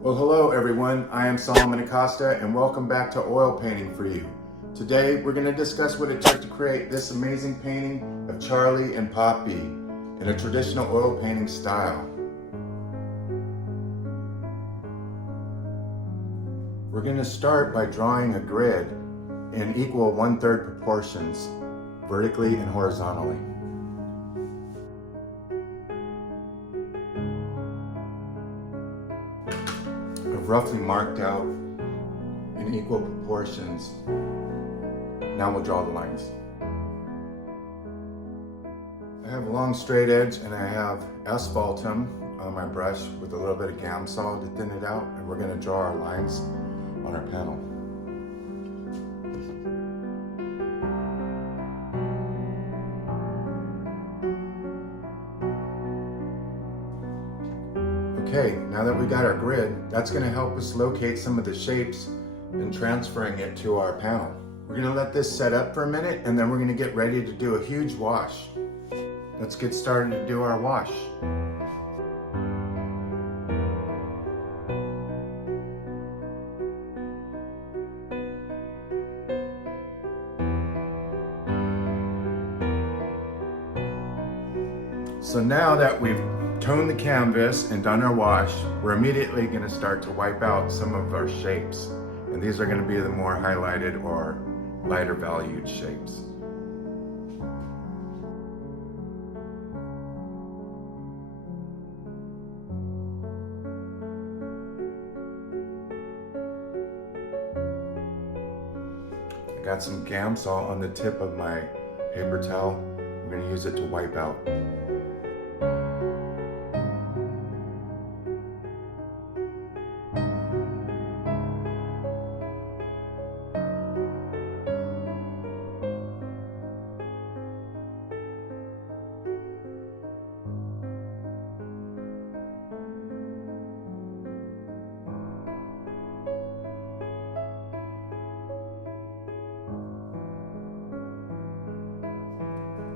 Well, hello everyone. I am Soloman Acosta and welcome back to Oil Painting for You. Today we're going to discuss what it took to create this amazing painting of Charlie and Poppy in a traditional oil painting style. We're going to start by drawing a grid in equal 1/3 proportions, vertically and horizontally. I've roughly marked out in equal proportions. Now we'll draw the lines. I have a long straight edge and I have asphaltum on my brush with a little bit of Gamsol to thin it out, and we're going to draw our lines on our panel. Okay, now that we got our grid, that's going to help us locate some of the shapes and transferring it to our panel. We're going to let this set up for a minute and then we're going to get ready to do a huge wash. Let's get started to do our wash. So now that we've toned the canvas and done our wash, we're immediately going to start to wipe out some of our shapes. And these are going to be the more highlighted or lighter valued shapes. I got some Gamsol on the tip of my paper towel. We're going to use it to wipe out.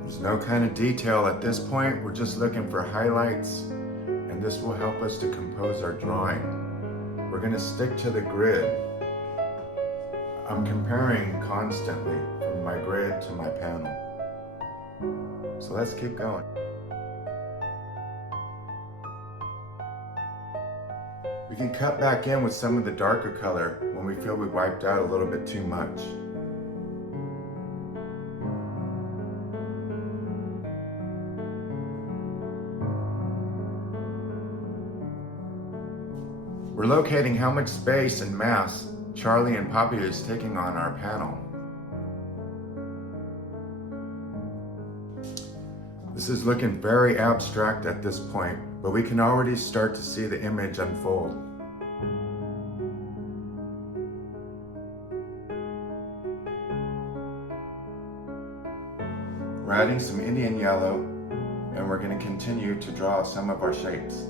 There's no kind of detail at this point. We're just looking for highlights, and this will help us to compose our drawing. We're going to stick to the grid. I'm comparing constantly from my grid to my panel. So let's keep going. We can cut back in with some of the darker color when we feel we wiped out a little bit too much. We're locating how much space and mass Charlie and Poppy is taking on our panel. This is looking very abstract at this point, but we can already start to see the image unfold. We're adding some Indian yellow, and we're going to continue to draw some of our shapes.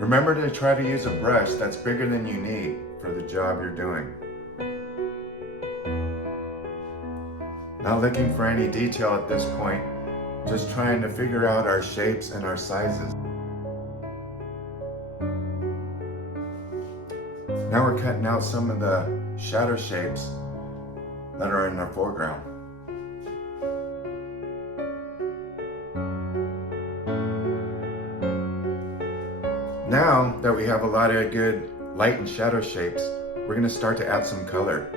Remember to try to use a brush that's bigger than you need for the job you're doing. Not looking for any detail at this point, just trying to figure out our shapes and our sizes. Now we're cutting out some of the shadow shapes that are in the foreground. Now that we have a lot of good light and shadow shapes, we're going to start to add some color.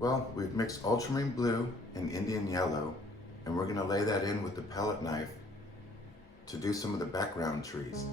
Well, we've mixed ultramarine blue and Indian yellow, and we're gonna lay that in with the palette knife to do some of the background trees.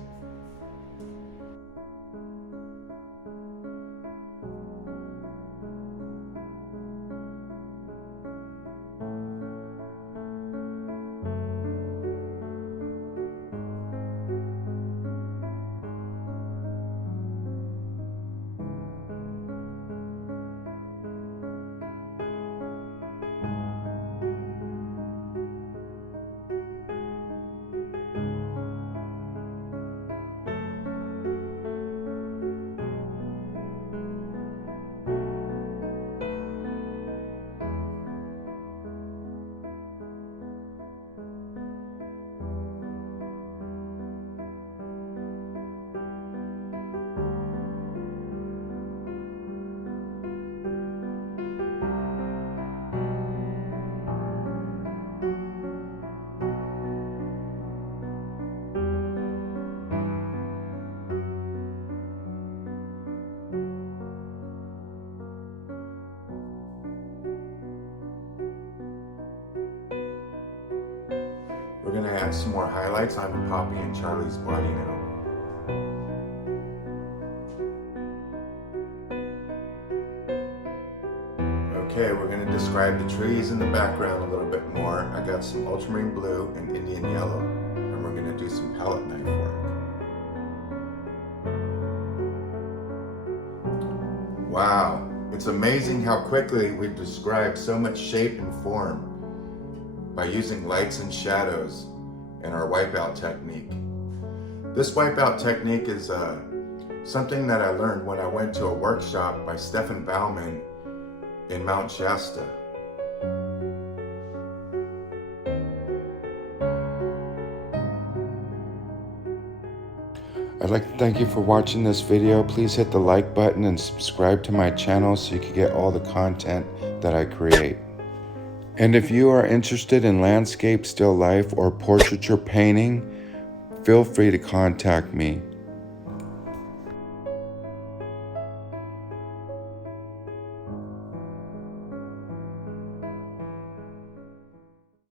We're gonna add some more highlights on Poppy and Charlie's body now. Okay, we're gonna describe the trees in the background a little bit more. I got some ultramarine blue and Indian yellow, and we're gonna do some palette knife work. Wow, it's amazing how quickly we've described so much shape and form by using lights and shadows in our wipeout technique. This wipeout technique is something that I learned when I went to a workshop by Stefan Baumann in Mount Shasta. I'd like to thank you for watching this video. Please hit the like button and subscribe to my channel so you can get all the content that I create. And if you are interested in landscape, still life, or portraiture painting, feel free to contact me.